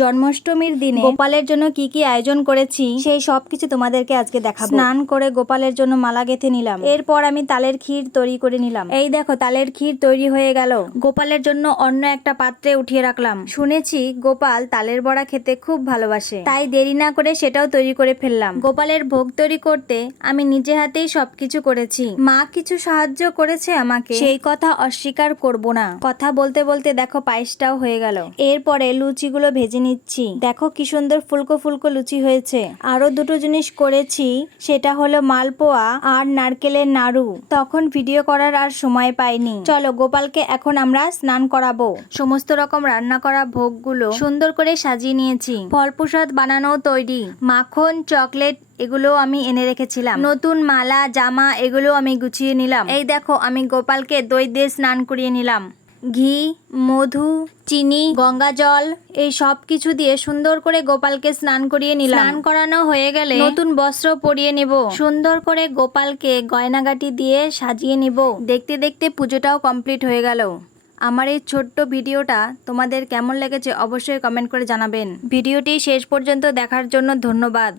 জন্মাষ্টমীর দিনে গোপালের জন্য কি কি আয়োজন করেছি সেই সবকিছু তোমাদেরকে আজকে দেখাবো। স্নান করে গোপালের জন্য মালা গেঁথে নিলাম। এরপর আমি তালের ক্ষীর তৈরি করে নিলাম। এই দেখো তালের ক্ষীর তৈরি হয়ে গেল। গোপালের জন্য অন্য একটা পাত্রে উঠিয়ে রাখলাম। শুনেছি গোপাল তালের বড়া খেতে খুব ভালোবাসে, তাই দেরি না করে সেটাও তৈরি করে ফেললাম। গোপালের ভোগ তৈরি করতে আমি নিজে হাতেই সবকিছু করেছি। মা কিছু সাহায্য করেছে আমাকে, সেই কথা অস্বীকার করব না। কথা বলতে বলতে দেখো পায়েসটাও হয়ে গেল। এরপরে লুচিগুলো ভেজে নিচ্ছি। দেখো কি সুন্দর ফুলকো ফুলকো লুচি হয়েছে। আরো দুটো জিনিস করেছি, সেটা হলো মালপোয়া আর নারকেলের নাড়ু। তখন ভিডিও করার আর সময় পাইনি। চলো গোপালকে এখন আমরা স্নান করাবো। সমস্ত রকম রান্না করা ভোগগুলো সুন্দর করে সাজিয়ে নিয়েছি। ফল প্রসাদ বানানো তৈরি। মাখন, চকলেট এগুলো আমি এনে রেখেছিলাম। নতুন মালা, জামা এগুলো আমি গুছিয়ে নিলাম। এই দেখো আমি গোপালকে দই দিয়ে স্নান করিয়ে নিলাম। ঘি, মধু, চিনি, গঙ্গা জল এই সব কিছু দিয়ে সুন্দর করে গোপালকে স্নান করিয়ে নিলাম। স্নান করানো হয়ে গেলে নতুন বস্ত্র পরিয়ে নেব। সুন্দর করে গোপালকে গয়নাগাটি দিয়ে সাজিয়ে নিব। দেখতে দেখতে পুজোটাও কমপ্লিট হয়ে গেল। আমার এই ছোট্ট ভিডিওটা তোমাদের কেমন লেগেছে অবশ্যই কমেন্ট করে জানাবেন। ভিডিওটি শেষ পর্যন্ত দেখার জন্য ধন্যবাদ।